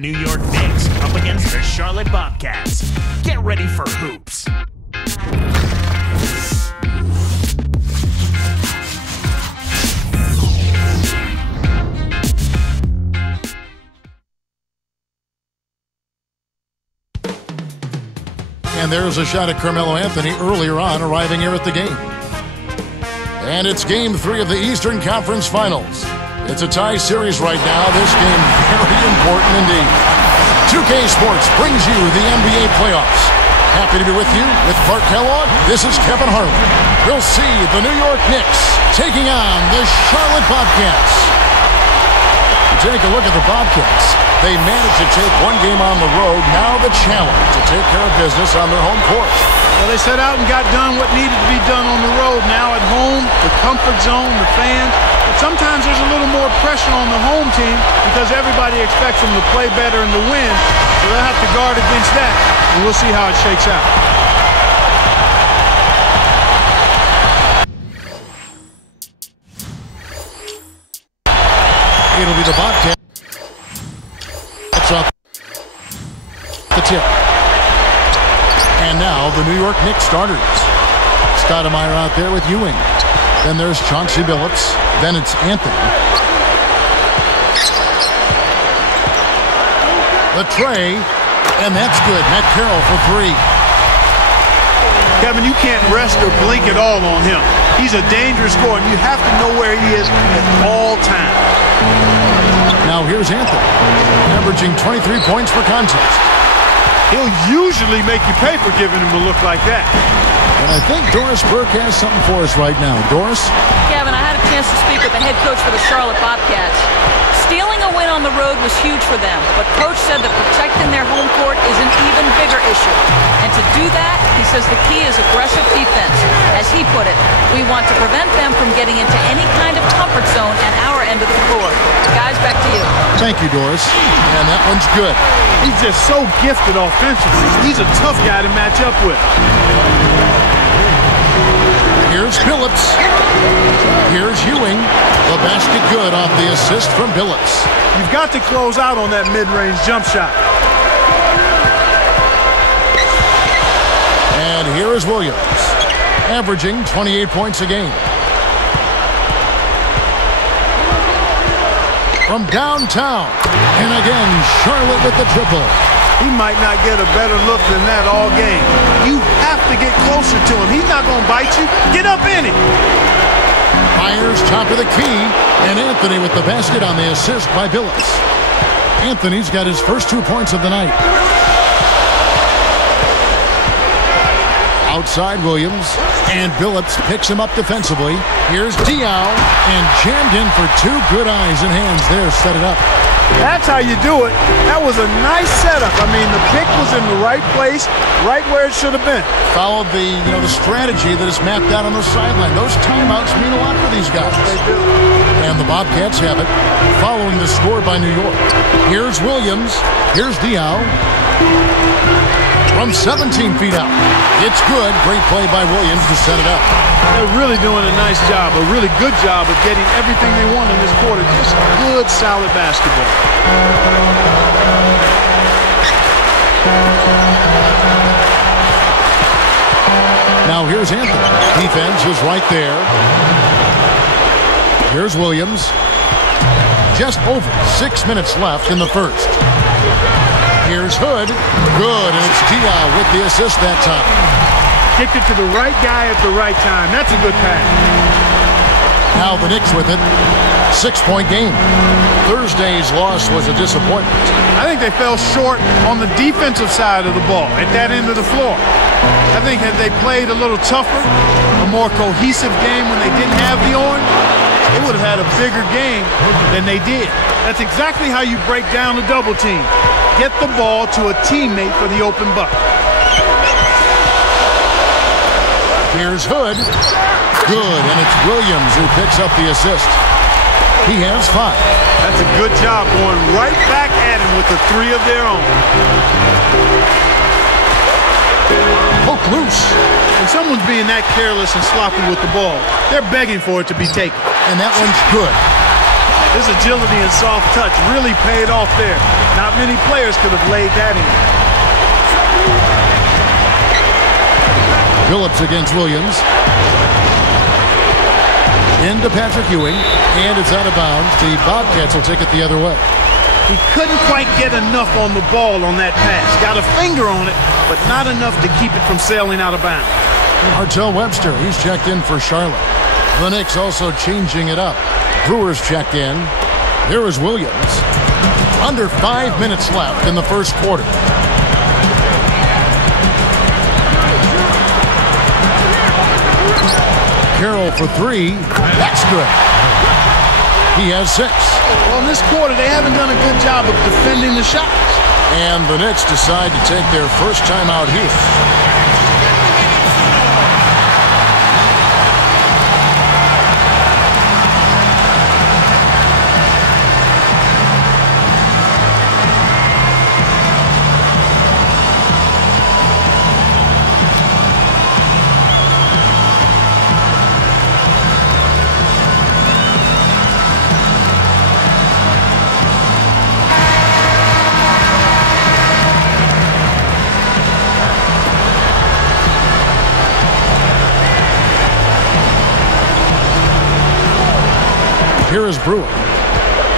New York Knicks up against the Charlotte Bobcats. Get ready for hoops. And there's a shot at Carmelo Anthony earlier on, arriving here at the game. And it's Game 3 of the Eastern Conference Finals. It's a tie series right now. This game very important indeed. 2K Sports brings you the NBA playoffs. Happy to be with you. With Clark Kellogg, this is Kevin Harlan. We'll see the New York Knicks taking on the Charlotte Bobcats. You take a look at the Bobcats. They managed to take one game on the road. Now the challenge to take care of business on their home court. Well, they set out and got done what needed to be done on the road. Now at home, the comfort zone, the fans. But sometimes there's a little more pressure on the home team because everybody expects them to play better and to win. So they'll have to guard against that, and we'll see how it shakes out. It'll be the Bobcats. Off the tip. And now the New York Knicks starters. Stoudemire out there with Ewing. Then there's Chauncey Billups. Then it's Anthony. The tray. And that's good. Matt Carroll for three. Kevin, you can't rest or blink at all on him. He's a dangerous scorer, and you have to know where he is at all times. Now here's Anthony, averaging 23 points per contest. He'll usually make you pay for giving him a look like that. And I think Doris Burke has something for us right now. Doris? Kevin, I had a chance to speak with the head coach for the Charlotte Bobcats. Stealing a win on the road was huge for them, but Coach said that protecting their home court is an even bigger issue. And to do that, he says the key is aggressive defense. As he put it, we want to prevent them from getting into any kind of comfort zone at our end of the floor. Guys, back to you. Thank you, Doris. And that one's good. He's just so gifted offensively. He's a tough guy to match up with. Here's Billups. Here's Ewing. The basket good off the assist from Billups. You've got to close out on that mid-range jump shot. And here is Williams, averaging 28 points a game. From downtown. And again, Charlotte with the triple. He might not get a better look than that all game. You have to get closer to him. He's not going to bite you. Get up in it. Myers top of the key, and Anthony with the basket on the assist by Billups. Anthony's got his first 2 points of the night. Outside Williams, and Billups picks him up defensively. Here's Diaw, and jammed in for two good eyes and hands there, set it up. That's how you do it. That was a nice setup. I mean, the pick was in the right place, right where it should have been. Followed the strategy that is mapped out on the sideline. Those timeouts mean a lot for these guys. They do. And the Bobcats have it, following the score by New York. Here's Williams. Here's Diaw. From 17 feet out. It's good. Great play by Williams to set it up. They're really doing a nice job, a really good job of getting everything they want in this quarter. Just good, solid basketball. Now here's Anthony. Defense is right there. Here's Williams. Just over 6 minutes left in the first. Here's Hood. Good, and it's Diaw with the assist that time. Kicked it to the right guy at the right time. That's a good pass. Now the Knicks with it. 6-point game. Thursday's loss was a disappointment. I think they fell short on the defensive side of the ball at that end of the floor. I think had they played a little tougher, a more cohesive game when they didn't have the orange, they would have had a bigger game than they did. That's exactly how you break down a double team. Get the ball to a teammate for the open bucket. Here's Hood. Good, and it's Williams who picks up the assist. He has 5. That's a good job going right back at him with the 3 of their own. Hook loose. When someone's being that careless and sloppy with the ball, they're begging for it to be taken. And that one's good. His agility and soft touch really paid off there. Not many players could have laid that in. Phillips against Williams. Into Patrick Ewing, and it's out of bounds. The Bobcats will take it the other way. He couldn't quite get enough on the ball on that pass. Got a finger on it, but not enough to keep it from sailing out of bounds. Martell Webster, he's checked in for Charlotte. The Knicks also changing it up. Brewers checked in. Here is Williams. Under 5 minutes left in the first quarter. Carroll for three. That's good. He has 6. Well, in this quarter, they haven't done a good job of defending the shots. And the Knicks decide to take their first time out here. Here is Brewer,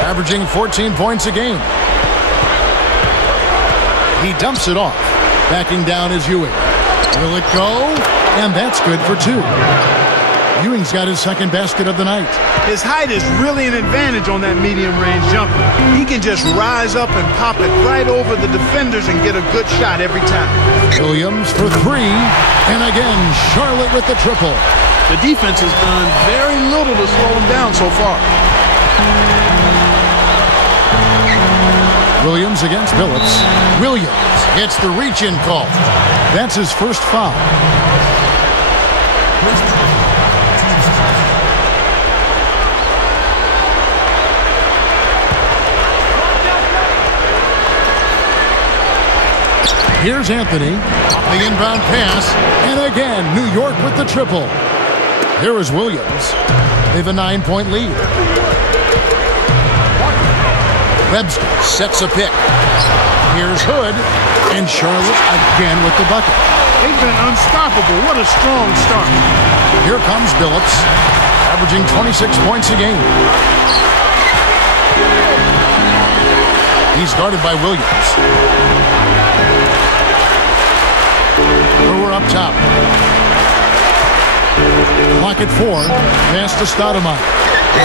averaging 14 points a game. He dumps it off. Backing down is Ewing. Will it go? And that's good for 2. Ewing's got his second basket of the night. His height is really an advantage on that medium-range jumper. He can just rise up and pop it right over the defenders and get a good shot every time. Williams for 3. And again, Charlotte with the triple. The defense has done very little to slow him down so far. Williams against Phillips. Williams gets the reach-in call. That's his first foul. Here's Anthony. The inbound pass. And again, New York with the triple. Here is Williams. They have a 9-point lead. Webster sets a pick. Here's Hood. And Charlotte again with the bucket. They've been unstoppable. What a strong start. Here comes Phillips, averaging 26 points a game. He's guarded by Williams. Brewer up top. Clock at 4. Pass to Stoudemire.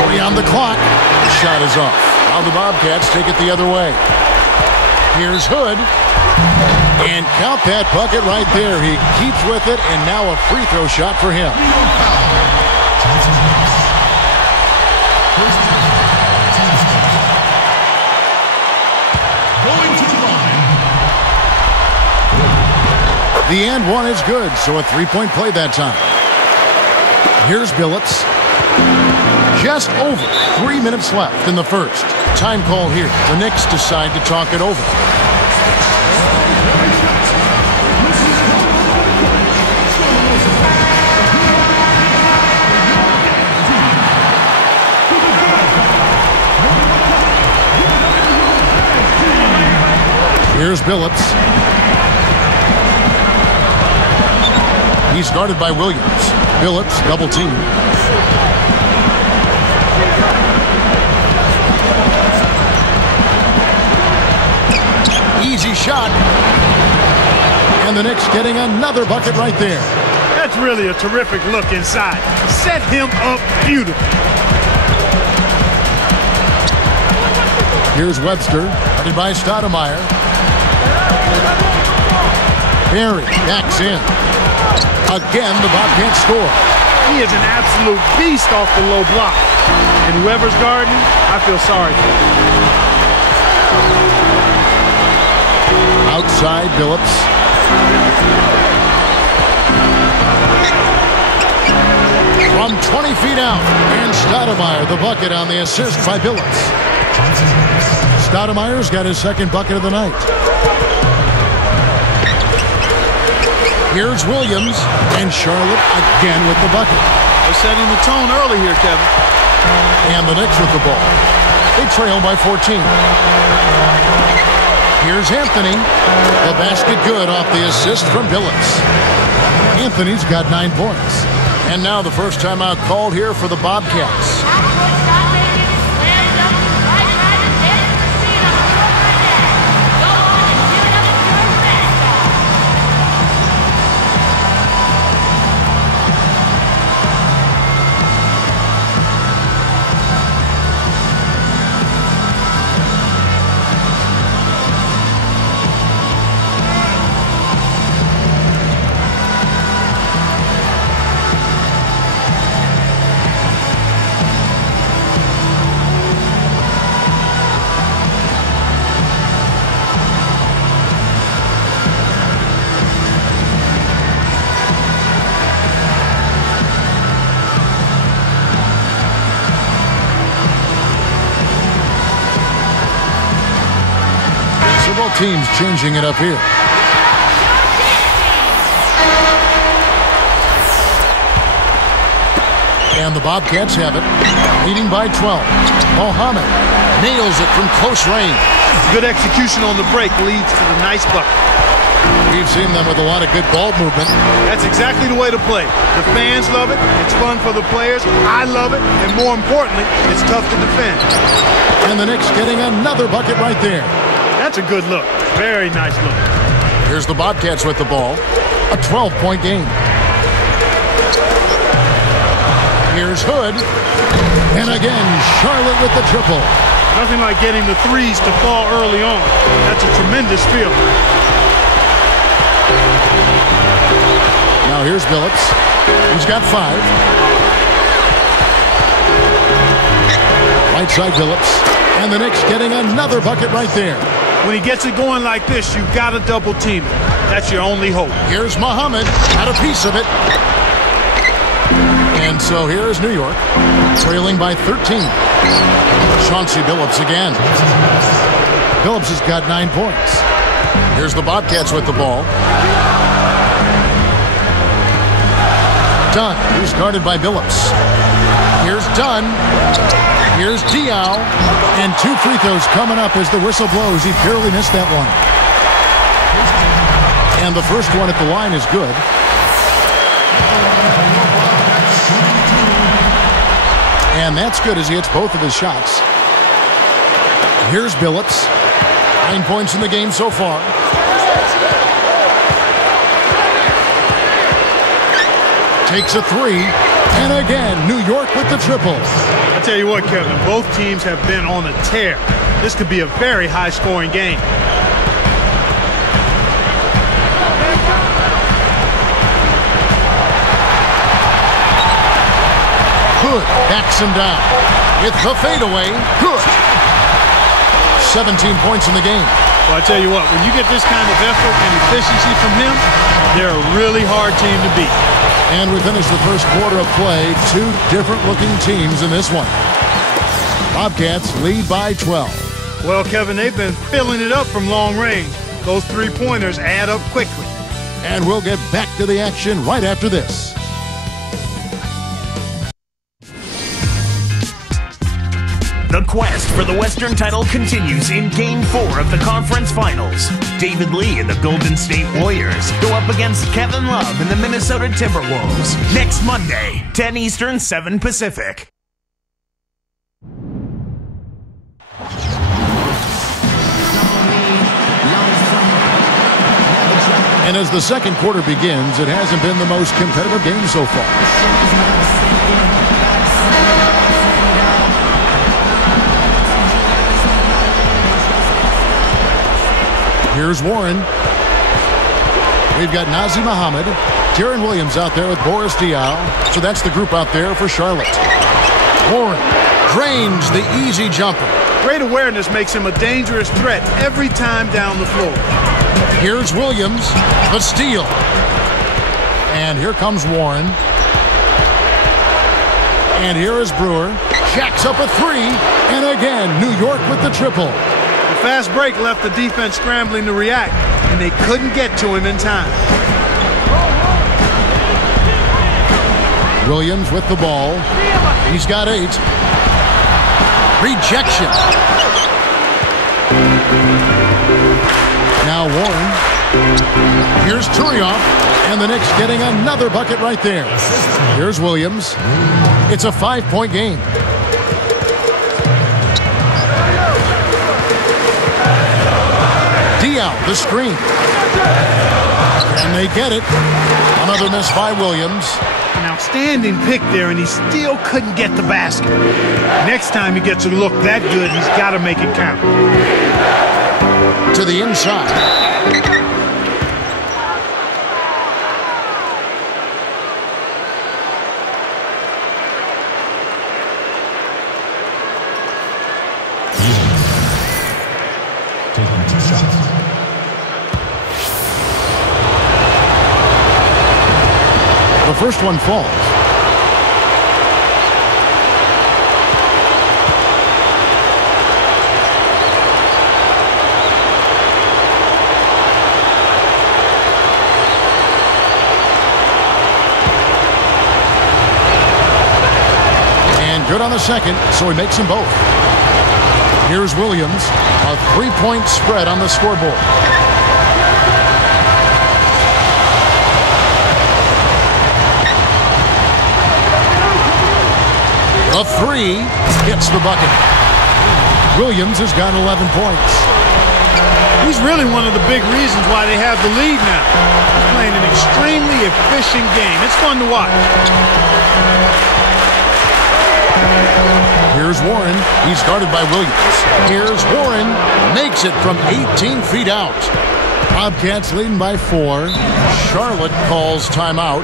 40 on the clock. The shot is off. Now the Bobcats take it the other way. Here's Hood. And count that bucket right there. He keeps with it, and now a free throw shot for him. The and one is good, so a 3-point play that time. Here's Phillips. Just over 3 minutes left in the first. Time call here. The Knicks decide to talk it over. Here's Phillips. He's guarded by Williams. Phillips, double team. Easy shot. And the Knicks getting another bucket right there. That's really a terrific look inside. Set him up beautifully. Here's Webster, guarded by Stoudemire. Barry backs in. Again, the Bobcats score. He is an absolute beast off the low block. And whoever's guarding, I feel sorry for him. Outside, Phillips. From 20 feet out. And Stoudemire, the bucket on the assist by Phillips. Stoudemire's got his second bucket of the night. Here's Williams, and Charlotte again with the bucket. They're setting the tone early here, Kevin. And the Knicks with the ball. They trail by 14. Here's Anthony. The basket good off the assist from Billups. Anthony's got 9 points. And now the first timeout called here for the Bobcats. Teams changing it up here. And the Bobcats have it, leading by 12. Mohammed nails it from close range. Good execution on the break leads to the nice bucket. We've seen them with a lot of good ball movement. That's exactly the way to play. The fans love it. It's fun for the players. I love it. And more importantly, it's tough to defend. And the Knicks getting another bucket right there. That's a good look. Very nice look. Here's the Bobcats with the ball. A 12-point game. Here's Hood. And again, Charlotte with the triple. Nothing like getting the threes to fall early on. That's a tremendous feeling. Now here's Billups. He's got 5. Right side Billups. And the Knicks getting another bucket right there. When he gets it going like this, you've got to double team it. That's your only hope. Here's Muhammad, had a piece of it. And so here's New York, trailing by 13. Chauncey Billups again. Billups has got 9 points. Here's the Bobcats with the ball. Dunn, who's guarded by Billups. Here's Dunn. Here's Diaw. And 2 free throws coming up as the whistle blows. He barely missed that one. And the first one at the line is good. And that's good as he hits both of his shots. Here's Billups. 9 points in the game so far. Takes a 3. And again, New York with the triple. I tell you what, Kevin, both teams have been on a tear. This could be a very high-scoring game. Hood backs him down with the fadeaway. Good. 17 points in the game. Well, I tell you what, when you get this kind of effort and efficiency from him, they're a really hard team to beat. And we finished the first quarter of play. 2 different-looking teams in this one. Bobcats lead by 12. Well, Kevin, they've been filling it up from long range. Those 3-pointers add up quickly. And we'll get back to the action right after this. The quest for the Western title continues in Game 4 of the conference finals. David Lee and the Golden State Warriors go up against Kevin Love and the Minnesota Timberwolves next Monday, 10 Eastern, 7 Pacific. And as the second quarter begins, it hasn't been the most competitive game so far. Here's Warren. We've got Nazr Mohammed. Deron Williams out there with Boris Diaw. So that's the group out there for Charlotte. Warren drains the easy jumper. Great awareness makes him a dangerous threat every time down the floor. Here's Williams, the steal. And here comes Warren. And here is Brewer. Jacks up a 3. And again, New York with the triple. The fast break left the defense scrambling to react, and they couldn't get to him in time. Williams with the ball. He's got 8. Rejection. Now Warren. Here's Turioff. And the Knicks getting another bucket right there. Here's Williams. It's a 5-point game. Diaw, the screen. And they get it. Another miss by Williams. An outstanding pick there, and he still couldn't get the basket. Next time he gets a look that good, he's got to make it count. To the inside. The first one falls. And good on the second, so he makes them both. Here's Williams, a 3-point spread on the scoreboard. A three hits the bucket. Williams has got 11 points. He's really one of the big reasons why they have the lead now. He's playing an extremely efficient game. It's fun to watch. Here's Warren. He's guarded by Williams. Here's Warren. Makes it from 18 feet out. Bobcats leading by 4. Charlotte calls timeout.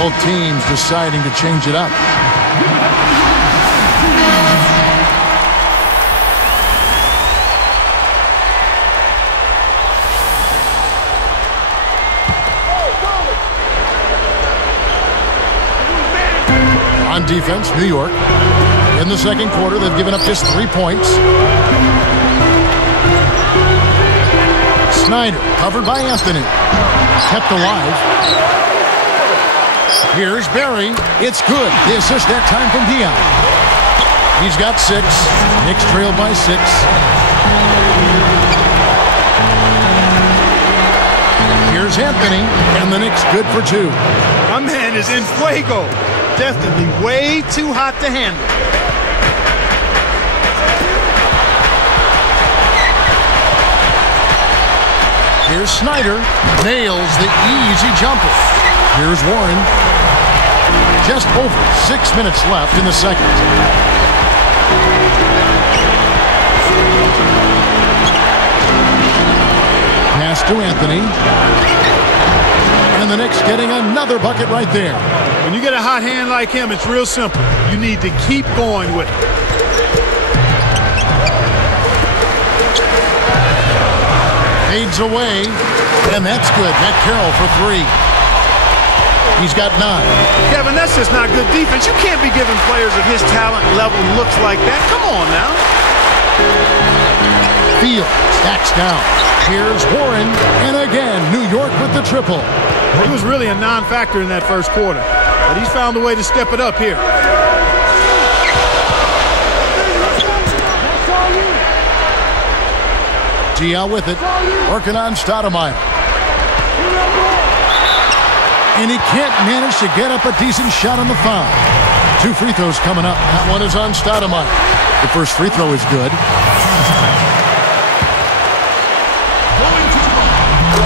Both teams deciding to change it up. On defense, New York. In the second quarter, they've given up just 3 points. Snyder, covered by Anthony. Kept alive. Here's Barry. It's good. The assist that time from Diaw. He's got 6. Knicks trail by 6. Here's Anthony, and the Knicks good for 2. My man is in fuego. Definitely way too hot to handle. Here's Snyder. Nails the easy jumper. Here's Warren. Just over 6 minutes left in the second. Pass to Anthony. And the Knicks getting another bucket right there. When you get a hot hand like him, it's real simple. You need to keep going with it. Fades away. And that's good. Matt Carroll for 3. He's got 9. Kevin, that's just not good defense. You can't be giving players of his talent level looks like that. Come on now. Field stacks down. Here's Warren. And again, New York with the triple. He was really a non-factor in that first quarter. But he's found a way to step it up here. Diaw with it. Working on Stoudemire. And he can't manage to get up a decent shot on the foul. 2 free throws coming up. That one is on Stoudemire. The first free throw is good.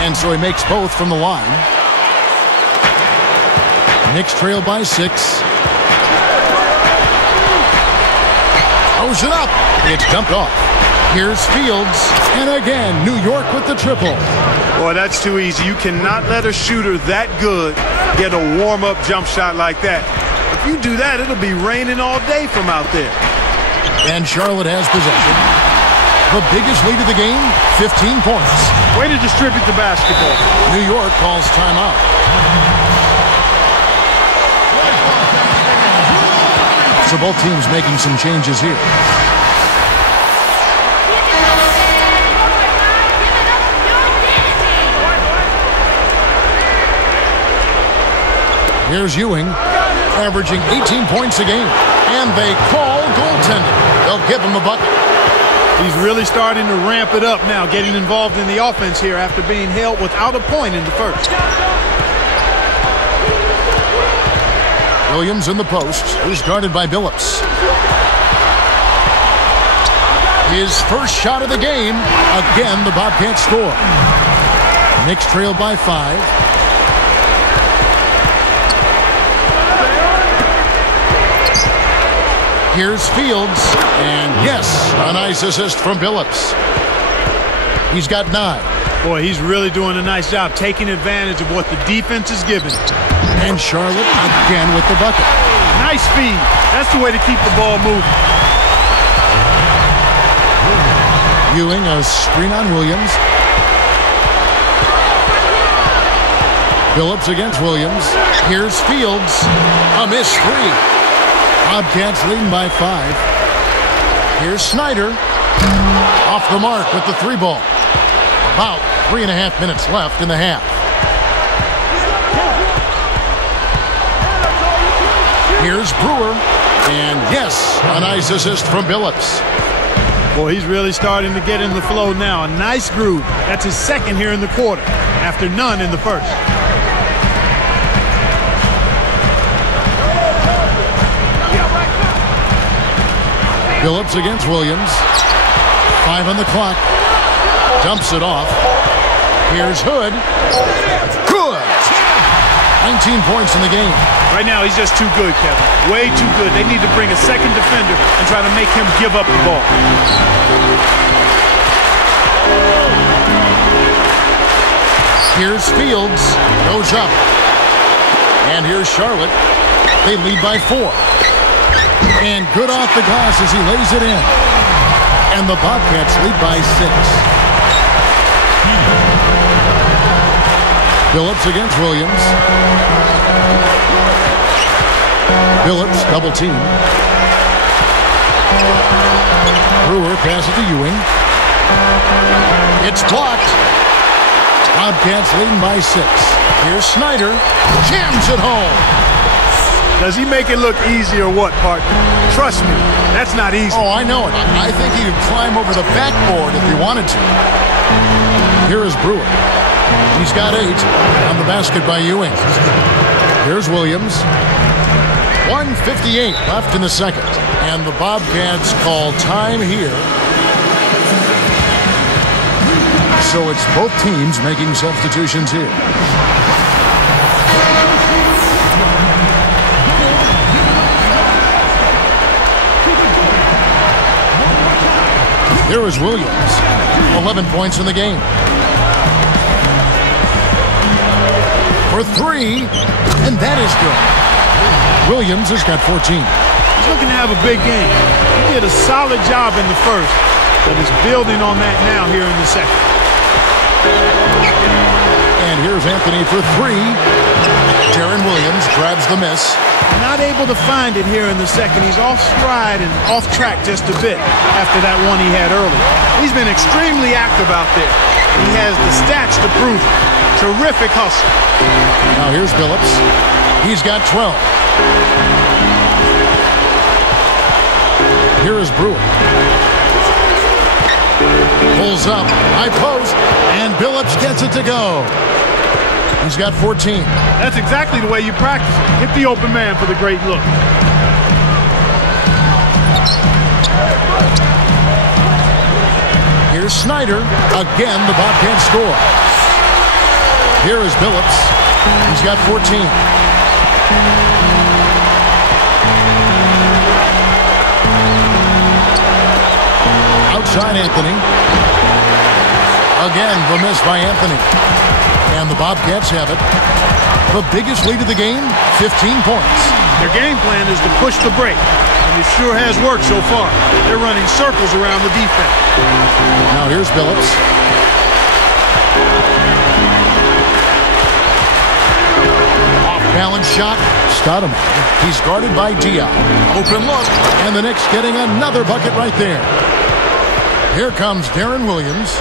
And so he makes both from the line. Knicks trail by 6. Throws it up. It's dumped off. Here's Fields, and again, New York with the triple. Boy, that's too easy. You cannot let a shooter that good get a warm-up jump shot like that. If you do that, it'll be raining all day from out there. And Charlotte has possession. The biggest lead of the game, 15 points. Way to distribute the basketball. New York calls timeout. So both teams making some changes here. Here's Ewing, averaging 18 points a game. And they call goaltending. They'll give him a bucket. He's really starting to ramp it up now, getting involved in the offense here after being held without a point in the first. Williams in the post, who's guarded by Billups. His first shot of the game. Again, the Bobcats score. Knicks trailed by 5. Here's Fields, and yes, a nice assist from Billups. He's got 9. Boy, he's really doing a nice job taking advantage of what the defense is giving. And Charlotte again with the bucket. Nice speed. That's the way to keep the ball moving. Ewing, a screen on Williams. Billups against Williams. Here's Fields, a missed 3. Bobcats leading by 5. Here's Snyder. Off the mark with the 3 ball. About 3.5 minutes left in the half. Here's Brewer. And yes, a nice assist from Billups. Boy, he's really starting to get in the flow now. A nice groove. That's his second here in the quarter, after none in the first. Billups against Williams. 5 on the clock. Dumps it off. Here's Hood. Good! 19 points in the game. Right now, he's just too good, Kevin. Way too good. They need to bring a second defender and try to make him give up the ball. Here's Fields. Goes up. And here's Charlotte. They lead by 4. And good off the glass as he lays it in. And the Bobcats lead by 6. Billups against Williams. Billups double team. Brewer passes to Ewing. It's blocked. Bobcats leading by 6. Here's Snyder. Jams it home. Does he make it look easy or what, partner? Trust me, that's not easy. Oh, I know it. I think he could climb over the backboard if he wanted to. Here is Brewer. He's got 8 on the basket by Ewing. Here's Williams. 1:58 left in the second. And the Bobcats call time here. So it's both teams making substitutions here. Here is Williams. 11 points in the game. For 3, and that is good. Williams has got 14. He's looking to have a big game. He did a solid job in the first, but is building on that now here in the second. And here's Anthony for 3. Darren Williams grabs the miss. Not able to find it here in the second. He's off stride and off track just a bit after that one he had early. He's been extremely active out there. He has the stats to prove it. Terrific hustle. Now here's Billups. He's got 12. Here is Brewer. Pulls up, high post, and Billups gets it to go. He's got 14. That's exactly the way you practice it. Hit the open man for the great look. Here's Snyder. Again, the Bobcats score. Here is Billups. He's got 14. side, Anthony. Again, the miss by Anthony. And the Bobcats have it. The biggest lead of the game, 15 points. Their game plan is to push the break, and it sure has worked so far. They're running circles around the defense. Now here's Billups. Off-balance shot. Stoudemire. He's guarded by Diaw. Open look. And the Knicks getting another bucket right there. Here comes Darren Williams.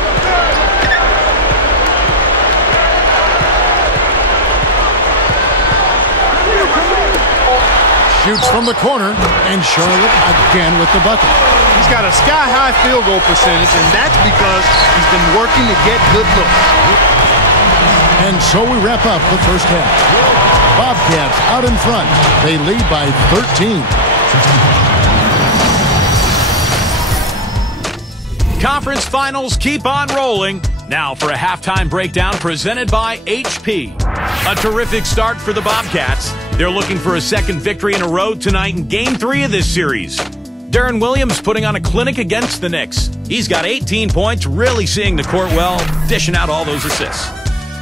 Shoots from the corner, and Charlotte again with the bucket. He's got a sky-high field goal percentage, and that's because he's been working to get good looks. And so we wrap up the first half. Bobcats out in front. They lead by 13. Conference finals keep on rolling. Now for a halftime breakdown presented by HP. A terrific start for the Bobcats. They're looking for a second victory in a row tonight in Game 3 of this series. Darren Williams putting on a clinic against the Knicks. He's got 18 points, really seeing the court well, dishing out all those assists.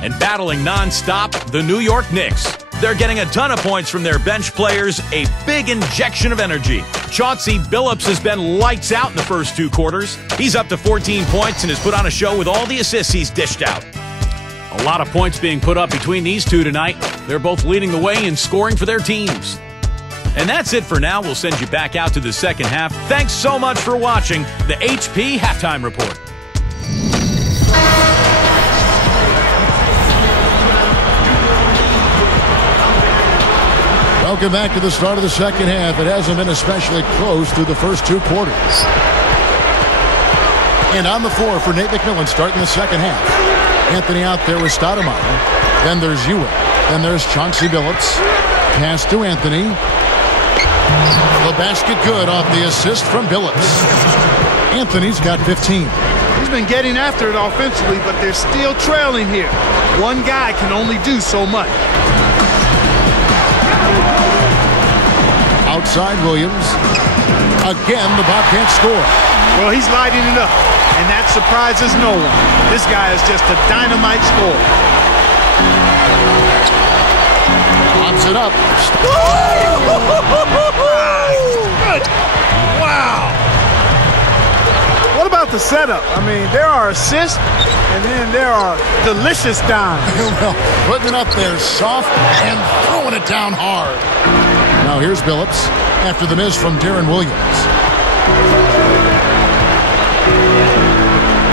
And battling nonstop, the New York Knicks. They're getting a ton of points from their bench players, a big injection of energy. Chauncey Billups has been lights out in the first 2 quarters. He's up to 14 points and has put on a show with all the assists he's dished out. A lot of points being put up between these two tonight. They're both leading the way in scoring for their teams. And that's it for now. We'll send you back out to the second half. Thanks so much for watching the HP Halftime Report. Welcome back to the start of the second half. It hasn't been especially close through the first 2 quarters. And on the floor for Nate McMillan starting the second half. Anthony out there with Stoudemire. Then there's Ewing. Then there's Chauncey Billups. Pass to Anthony. The basket good off the assist from Billups. Anthony's got 15. He's been getting after it offensively, but they're still trailing here. One guy can only do so much. Outside Williams. Again, the Bobcats score. Well, he's lighting it up, and that surprises no one. This guy is just a dynamite scorer. Pops it up. Good. Wow. What about the setup? I mean, there are assists, and then there are delicious dimes. Well, putting it up there soft and throwing it down hard. Now here's Billups after the miss from Darren Williams.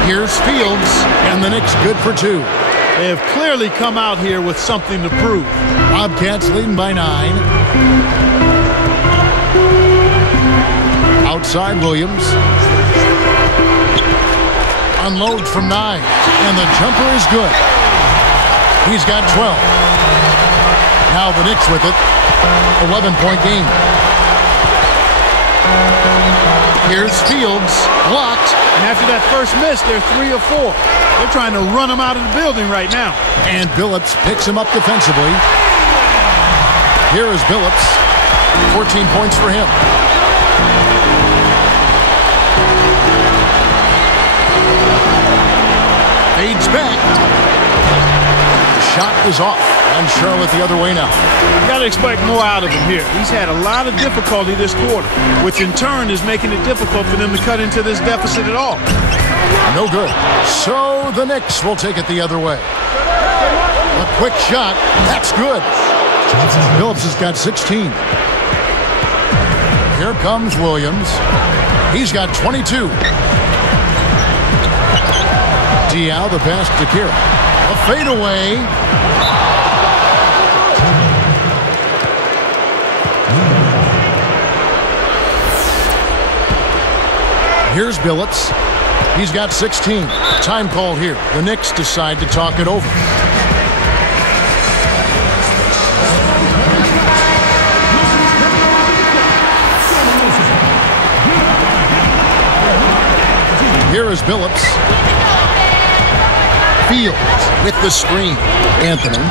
Here's Fields, and the Knicks good for 2. They have clearly come out here with something to prove. Bobcats leading by 9. Outside Williams. Unload from 9, and the jumper is good. He's got 12. Now the Knicks with it. 11-point game. Here's Fields, blocked. And after that first miss, they're 3 of 4. They're trying to run him out of the building right now. And Billups picks him up defensively. Here is Billups. 14 points for him. Fades back. The shot is off. And Charlotte the other way now. You got to expect more out of him here. He's had a lot of difficulty this quarter, which in turn is making it difficult for them to cut into this deficit at all. No good. So the Knicks will take it the other way. A quick shot. That's good. Billups has got 16. Here comes Williams. He's got 22. Diaw, the pass to Kira. A fadeaway. Here's Billups. He's got 16. Time called here. The Knicks decide to talk it over. Here is Billups. Fields with the screen. Anthony.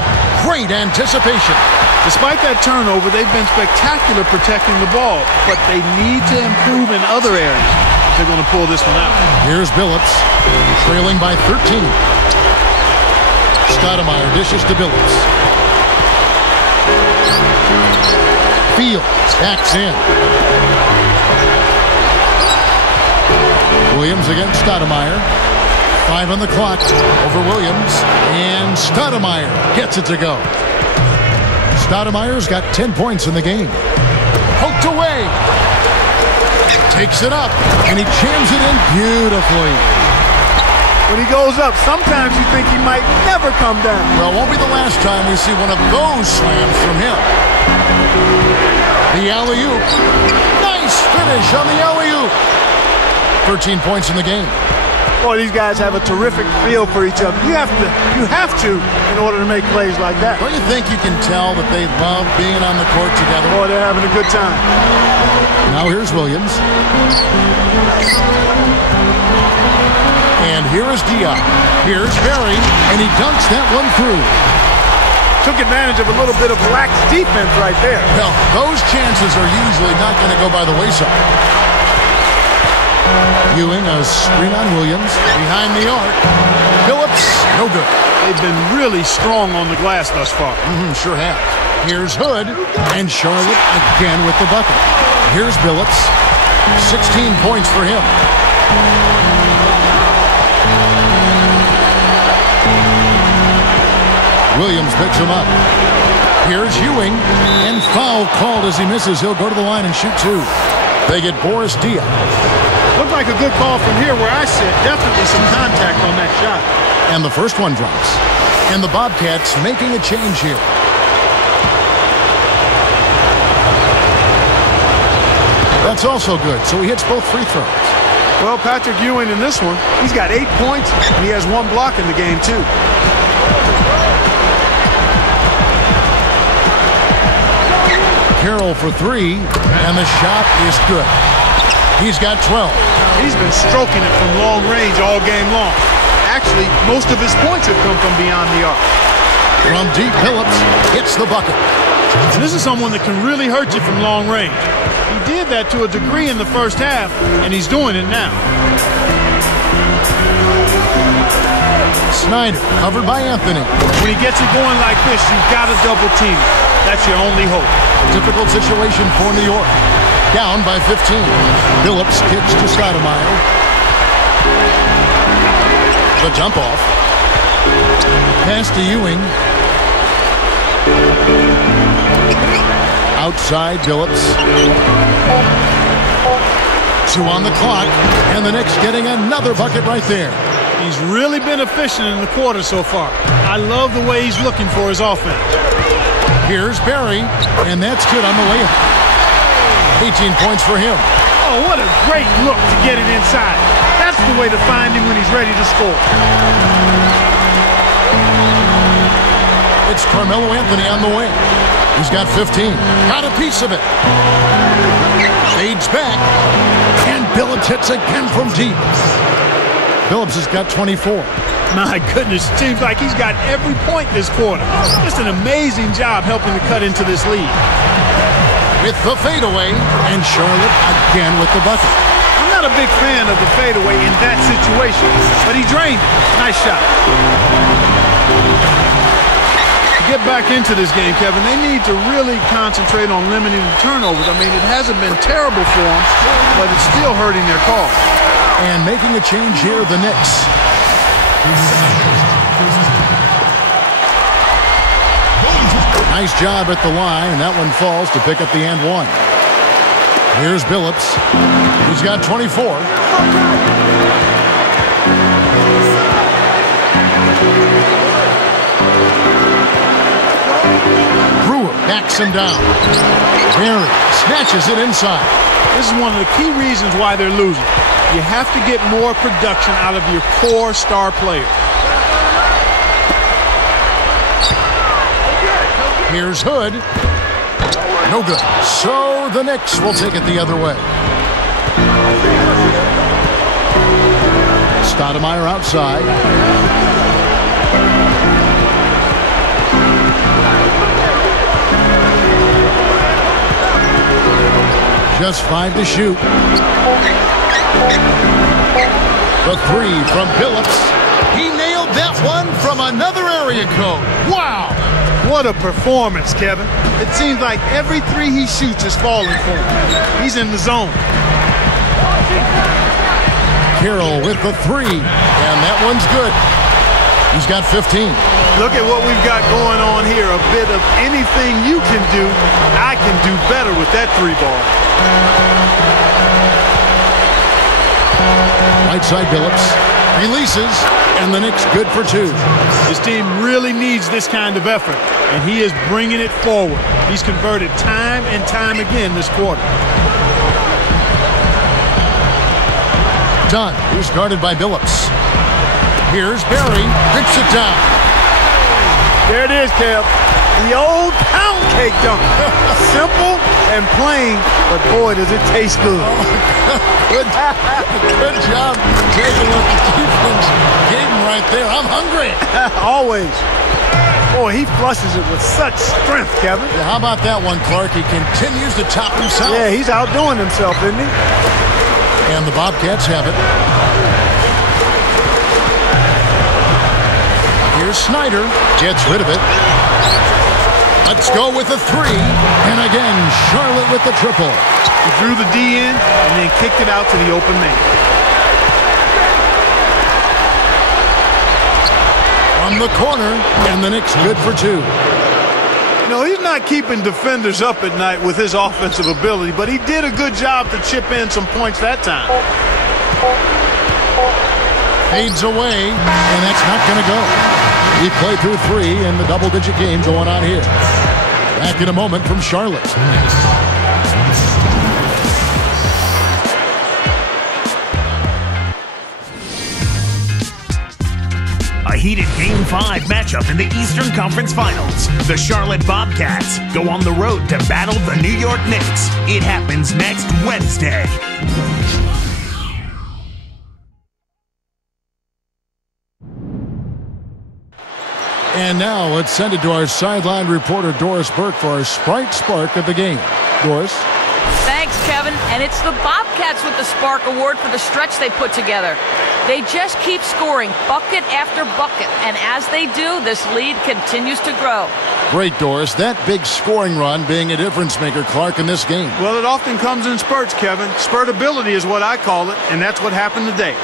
Great anticipation. Despite that turnover, they've been spectacular protecting the ball, but they need to improve in other areas. they're going to pull this one out. Here's Billups, trailing by 13. Stoudemire dishes to Billups. Fields backs in. Williams against Stoudemire. 5 on the clock over Williams. And Stoudemire gets it to go. Stoudemire's got 10 points in the game. Poked away. Takes it up. And he jams it in beautifully. When he goes up, sometimes you think he might never come down. Well, it won't be the last time we see one of those slams from him. The alley-oop. Nice finish on the alley-oop. 13 points in the game. Boy, these guys have a terrific feel for each other. You have to in order to make plays like that. Don't you think you can tell that they love being on the court together? Boy, they're having a good time. Now here's Williams. And here is Diop. Here's Barry, and he dunks that one through. Took advantage of a little bit of lax defense right there. Well, those chances are usually not going to go by the wayside. Ewing, a screen on Williams. Behind the arc. Billups, no good. They've been really strong on the glass thus far. Sure have. Here's Hood, and Charlotte again with the bucket. Here's Billups. 16 points for him. Williams picks him up. Here's Ewing, and foul called as he misses. He'll go to the line and shoot 2. They get Boris Diop. Looked like a good call from here where I sit. Definitely some contact on that shot. And the first one drops. And the Bobcats making a change here. That's also good, so he hits both free throws. Well, Patrick Ewing in this one, he's got 8 points, and he has 1 block in the game, too. Carroll for 3, and the shot is good. He's got 12. He's been stroking it from long range all game long. Actually, most of his points have come from beyond the arc. From deep, Billups hits the bucket. And this is someone that can really hurt you from long range. He did that to a degree in the first half, and he's doing it now. Snyder covered by Anthony. When he gets it going like this, you've got to double team it. That's your only hope. A difficult situation for New York. Down by 15. Billups kicks to Stoudemire. The jump off. Pass to Ewing. Outside Billups. 2 on the clock, and the Knicks getting another bucket right there. He's really been efficient in the quarter so far. I love the way he's looking for his offense. Here's Barry, and that's good on the layup. 18 points for him. Oh, what a great look to get it inside. That's the way to find him when he's ready to score. It's Carmelo Anthony on the wing. He's got 15. Got a piece of it. Fades back, and Billups hits again from deep. Billups has got 24. My goodness, it seems like he's got every point this quarter. Just an amazing job helping to cut into this lead. With the fadeaway, and Charlotte again with the bucket. I'm not a big fan of the fadeaway in that situation, but he drained it. Nice shot. To get back into this game, Kevin, they need to really concentrate on limiting the turnovers. I mean, it hasn't been terrible for them, but it's still hurting their cause. And making a change here, the Knicks. Nice job at the line, and that one falls to pick up the and one. Here's Billups. He's got 24. Brewer backs him down. Barry snatches it inside. This is one of the key reasons why they're losing. You have to get more production out of your core star players. Here's Hood. No good. So the Knicks will take it the other way. Stoudemire outside. Just 5 to shoot. The three from Billups. He nailed that one from another area code. Wow! What a performance, Kevin. It seems like every three he shoots is falling for him. He's in the zone. Carroll with the three, and that one's good. He's got 15. Look at what we've got going on here. A bit of anything you can do, I can do better with that three ball. Right side Billups. Releases, and the Knicks good for two. His team really needs this kind of effort, and he is bringing it forward. He's converted time and time again this quarter. Dunn, who's guarded by Billups. Here's Barry, rips it down. There it is, Kev. The old pound cake dunk. Simple and plain, but boy, does it taste good. Good job taking what the defense gave him right there. I'm hungry. Always. Boy, he flushes it with such strength, Kevin. Yeah, how about that one, Clark? He continues to top himself. Yeah, he's outdoing himself, isn't he? And the Bobcats have it. Here's Snyder. Gets rid of it. Let's go with the three. And again, Charlotte with the triple. He drew the D in and then kicked it out to the open man. From the corner, and the Knicks good for two. You know, he's not keeping defenders up at night with his offensive ability, but he did a good job to chip in some points that time. Fades away, and that's not going to go. We play through three in the double-digit game going on here. Back in a moment from Charlotte. A heated Game 5 matchup in the Eastern Conference Finals. The Charlotte Bobcats go on the road to battle the New York Knicks. It happens next Wednesday. And now let's send it to our sideline reporter Doris Burke for our Sprite Spark of the game. Doris? Thanks, Kevin. And it's the Bobcats with the Spark Award for the stretch they put together. They just keep scoring bucket after bucket, and as they do, this lead continues to grow. Great, Doris. That big scoring run being a difference maker, Clark, in this game. Well, it often comes in spurts, Kevin. Spurtability is what I call it, and that's what happened today.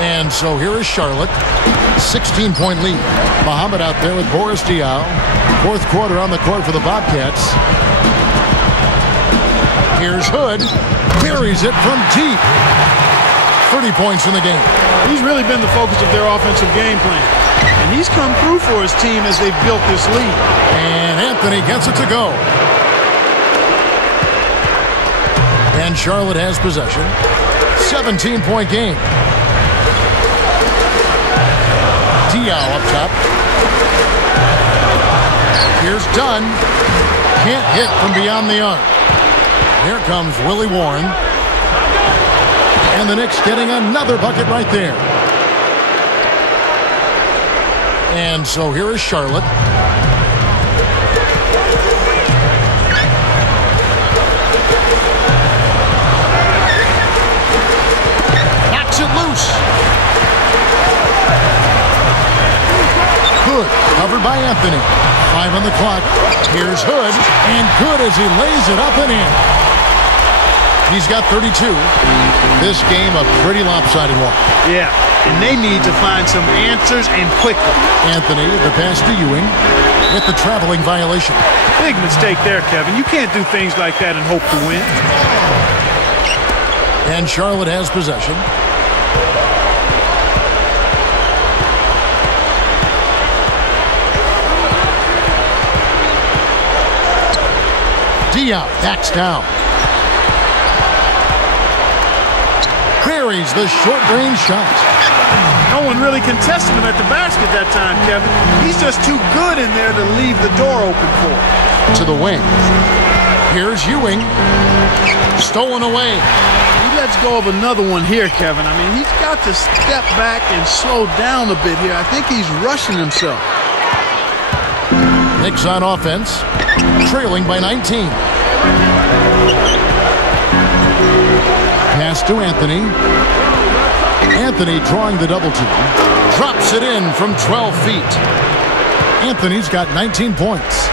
And so here is Charlotte, 16-point lead. Muhammad out there with Boris Diaw. Fourth quarter on the court for the Bobcats. Here's Hood, buries it from deep. 30 points in the game. He's really been the focus of their offensive game plan. And he's come through for his team as they've built this lead. And Anthony gets it to go. And Charlotte has possession. 17-point game. Diaw up top. Here's Dunn. Can't hit from beyond the arc. Here comes Willie Warren. And the Knicks getting another bucket right there. And so here is Charlotte. Knocks it loose. Hood, covered by Anthony. 5 on the clock. Here's Hood, and good as he lays it up and in. He's got 32. This game a pretty lopsided one. Yeah, and they need to find some answers and quickly. Anthony, the pass to Ewing, with the traveling violation. Big mistake there, Kevin. You can't do things like that and hope to win. And Charlotte has possession. Diaw backs down. Buries the short-range shot. No one really contested him at the basket that time, Kevin. He's just too good in there to leave the door open for him. To the wing. Here's Ewing. Stolen away. He lets go of another one here, Kevin. I mean, he's got to step back and slow down a bit here. I think he's rushing himself. Knicks on offense, trailing by 19. Pass to Anthony. Anthony drawing the double team. Drops it in from 12 feet. Anthony's got 19 points.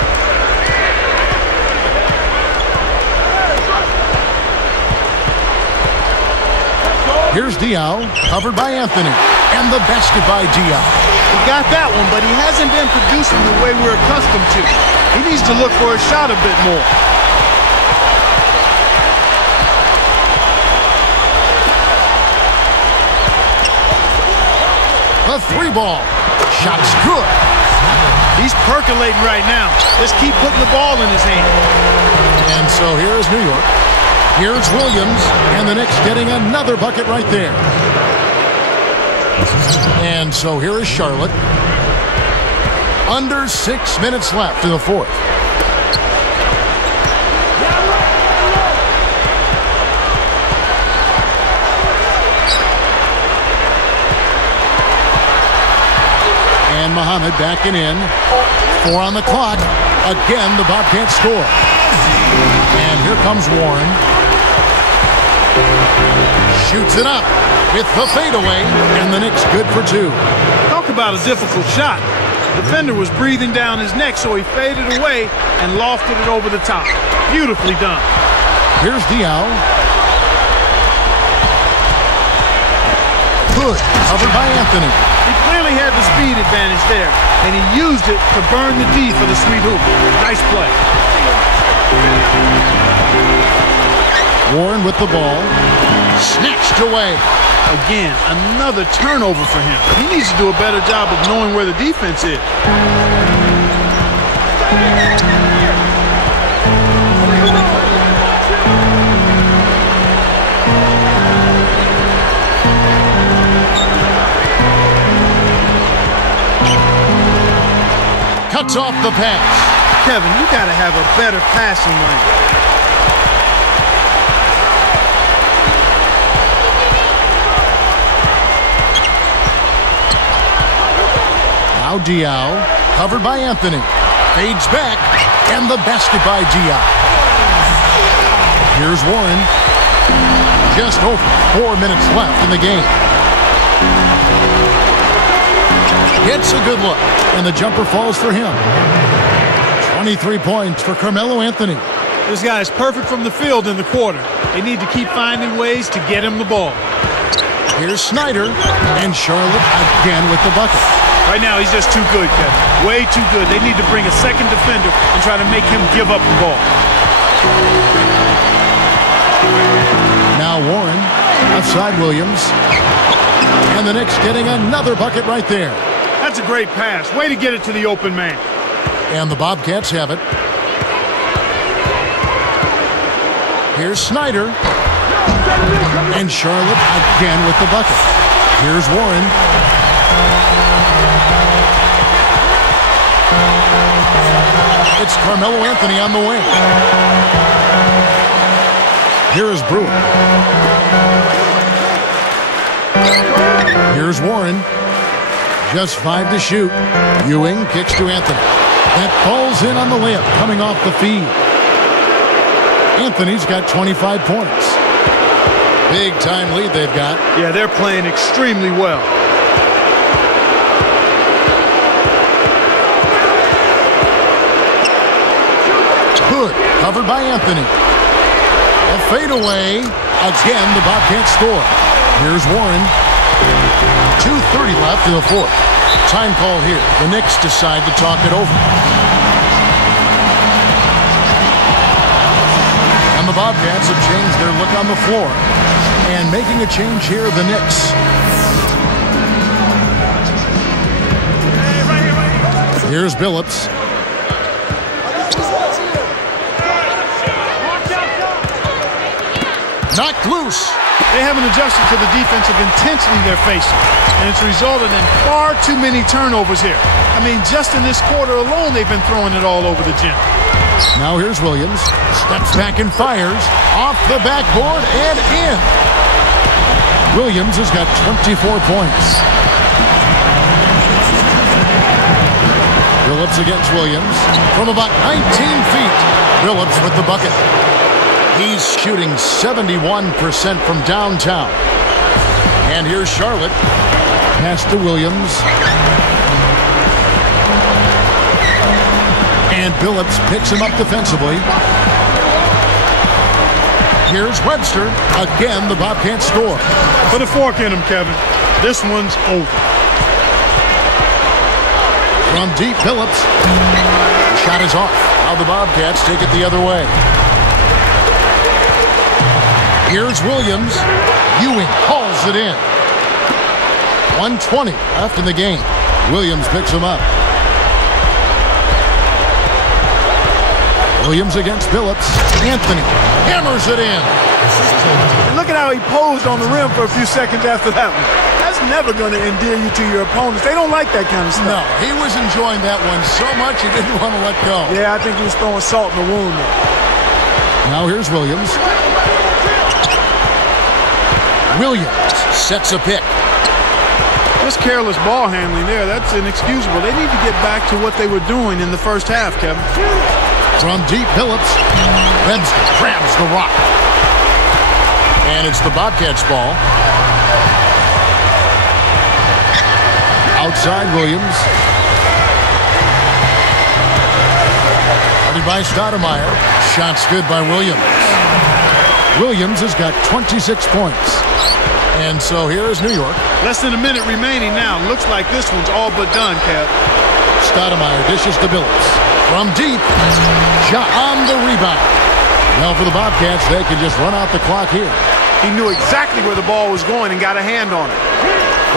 Here's Diaw, covered by Anthony. And the basket by Diaw. He got that one, but he hasn't been producing the way we're accustomed to. He needs to look for a shot a bit more. The three ball. Shot's good. He's percolating right now. Just keep putting the ball in his hand. And so here's New York. Here's Williams. And the Knicks getting another bucket right there. And so here is Charlotte. Under 6 minutes left in the fourth. And Muhammad backing in. 4 on the clock. Again, the Bobcats score. And here comes Warren. Shoots it up with the fadeaway. And the Knicks good for 2. Talk about a difficult shot. The defender was breathing down his neck, so he faded away and lofted it over the top. Beautifully done. Here's Diaw. Good. Covered by Anthony. He clearly had the speed advantage there, and he used it to burn the D for the sweet hoop. Nice play. Warren with the ball. Snatched away. Again, another turnover for him. He needs to do a better job of knowing where the defense is. Cuts off the pass. Kevin, you got to have a better passing lane. Now Diaw, covered by Anthony. Fades back, and the basket by Diaw. Here's Warren. Just over 4 minutes left in the game. Gets a good look, and the jumper falls for him. 23 points for Carmelo Anthony. This guy is perfect from the field in the quarter. They need to keep finding ways to get him the ball. Here's Snyder, and Charlotte again with the bucket. Right now, he's just too good, Kevin. Way too good. They need to bring a second defender and try to make him give up the ball. Now Warren, outside Williams. And the Knicks getting another bucket right there. That's a great pass. Way to get it to the open man. And the Bobcats have it. Here's Snyder. And Charlotte again with the bucket. Here's Warren. It's Carmelo Anthony on the wing. Here is Brewer. Here's Warren. Just 5 to shoot. Ewing kicks to Anthony. That falls in on the layup coming off the feed. Anthony's got 25 points. Big time lead they've got. Yeah, they're playing extremely well. Good. Covered by Anthony. A fadeaway. Again, the Bobcats score. Here's Warren. 2:30 left in the fourth. Time call here. The Knicks decide to talk it over. And the Bobcats have changed their look on the floor. And making a change here, the Knicks. Here's Billups. knocked loose. They haven't adjusted to the defensive intensity they're facing, and it's resulted in far too many turnovers here. I mean, just in this quarter alone, they've been throwing it all over the gym. Now here's Williams. Steps back and fires. Off the backboard and in. Williams has got 24 points. Phillips against Williams from about 19 feet. Phillips with the bucket. He's shooting 71% from downtown. And here's Charlotte. Pass to Williams. And Phillips picks him up defensively. Here's Webster. Again, the Bobcats score. Put a fork in him, Kevin. This one's over. From deep, Phillips. The shot is off. Now the Bobcats take it the other way. Here's Williams. Ewing hauls it in. 1:20 left in the game. Williams picks him up. Williams against Phillips. Anthony hammers it in. Look at how he posed on the rim for a few seconds after that one. That's never going to endear you to your opponents. They don't like that kind of stuff. No, he was enjoying that one so much he didn't want to let go. Yeah, I think he was throwing salt in the wound there. Now here's Williams. Williams sets a pick. Just careless ball handling there. That's inexcusable. They need to get back to what they were doing in the first half, Kevin. From deep, Phillips. Webster grabs the rock. And it's the Bobcats' ball. Outside, Williams. Guarded by Stoudemire. Shot's good by Williams. Williams has got 26 points. And so here is New York. Less than a minute remaining now. Looks like this one's all but done, Kev. Stoudemire dishes to Phillips. From deep, shot on the rebound. Well, for the Bobcats, they can just run out the clock here. He knew exactly where the ball was going and got a hand on it.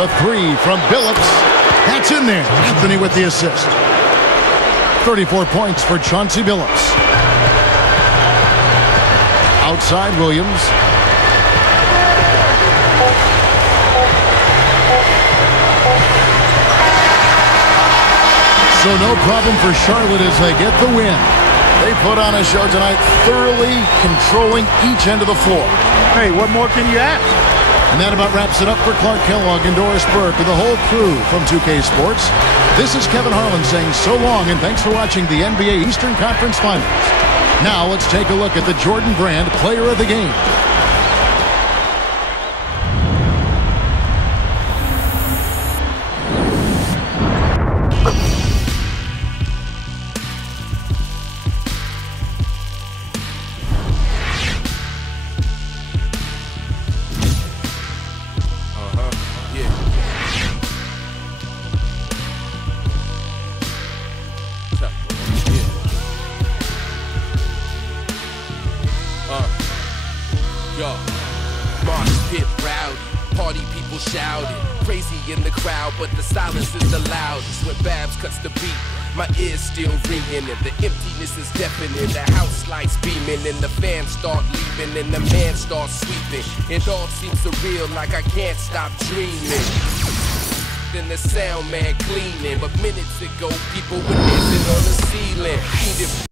The three from Phillips. That's in there. Anthony with the assist. 34 points for Chauncey Billups. Outside, Williams. So no problem for Charlotte as they get the win. They put on a show tonight, thoroughly controlling each end of the floor. Hey, what more can you ask? And that about wraps it up for Clark Kellogg and Doris Burke and the whole crew from 2K Sports. This is Kevin Harlan saying so long and thanks for watching the NBA Eastern Conference Finals. Now let's take a look at the Jordan Brand Player of the Game. My ears still ringing and the emptiness is deafening. The house lights beaming and the fans start leaving and the man starts sweeping. It all seems surreal, like I can't stop dreaming. Then the sound man cleaning, but minutes ago people were dancing on the ceiling.